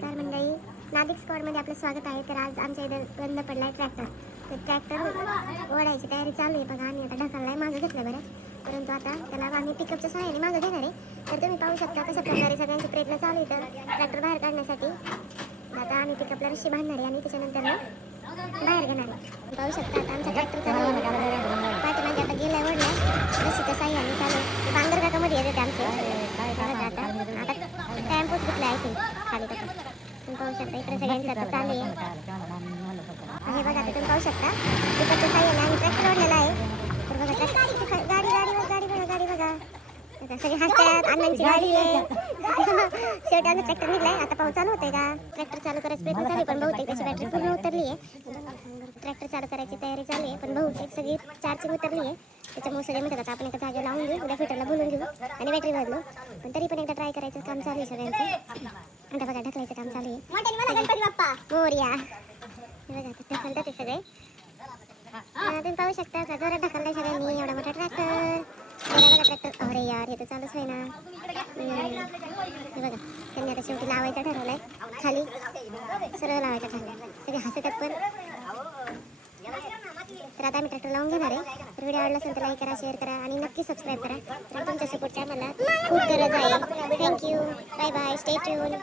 नमस्कार मंडळी, नादिक स्क्वॉडमध्ये आपलं स्वागत आहे. तर आज आमच्या इथं बंद पडला आहे ट्रॅक्टर. तर ट्रॅक्टर ओढायची तयारी चालू आहे बघा. आम्ही आता ढकलला आहे, मागं घेतलं बरं, परंतु आता त्याला आम्ही पिकअपच्या सहाय्याने मागं घेणार आहे. तर तुम्ही पाहू शकता कशा प्रकारे सगळ्यांचे प्रयत्न चालू आहे तर ट्रॅक्टर बाहेर काढण्यासाठी. आता आम्ही पिकअपला रशी बांधणार आहे आणि त्याच्यानंतर बाहेर घेणार आहे. पाहू शकता आता आमचा ट्रॅक्टर चालू आहे. पाठीमागे आता गेला ओढला रशीच्या सहाय्याने चालू आहे. बांगर काकामध्ये येते आमचे. आता टॅम्पोच घेतला आहे खाली टाकून. तुम्ही पाहू शकता इकडे सगळ्यांचं आता चालू आहे. हे बघा आता तुम्ही पाहू शकता तिकडच्या साईडला आम्ही ट्रॅक्टर ओढलेला आहे. तर बघा गाडी बघा सगळे हसतात. अण्णांची गाडी आहे. शेवटी आमचं ट्रॅक्टर निघलाय. आता पाऊस चालू होतंय का ट्रॅक्टर चालू करायचा प्रयत्न चालू आहे, पण बहुतेक त्याची बॅटरी पूर्ण उतरली आहे. ट्रॅक्टर चालू करायची तयारी चालू आहे, पण बहुतेक सगळी चार्जिंग उतरली आहे. त्याच्यामुळे सगळे म्हणतात आता आपण एका जागेवर लावून घेऊ, उद्या फिटरला बोलून घेऊ आणि बॅटरी बदलू. पण तरी पण एकदा ट्राय करायचं काम चालू आहे सगळ्यांचं. आता बघा ढकलायचं काम चालू आहे. मोरया बघा ढकलतात ते सगळे. तुम्ही पाहू शकता का जरा ढकललाय सगळ्यांनी एवढा मोठा ट्रॅक्टर. बघा ट्रॅक्टर, अरे यार हे तर चालूच आहे ना. हे बघा त्यांनी आता शेवटी लावायचं ठरवलंय, खाली सरळ लावायचं ठरवलं. सगळे हसतात पण. तर आता आम्ही ट्रॅक्टर लावून घेणार आहे. तर व्हिडिओ आवडला असेल तर लाईक करा, शेअर करा आणि नक्की सबस्क्राईब करा. तर तुमच्या सपोर्टची आम्हाला खूप गरज आहे. Thank you, bye bye, stay tune.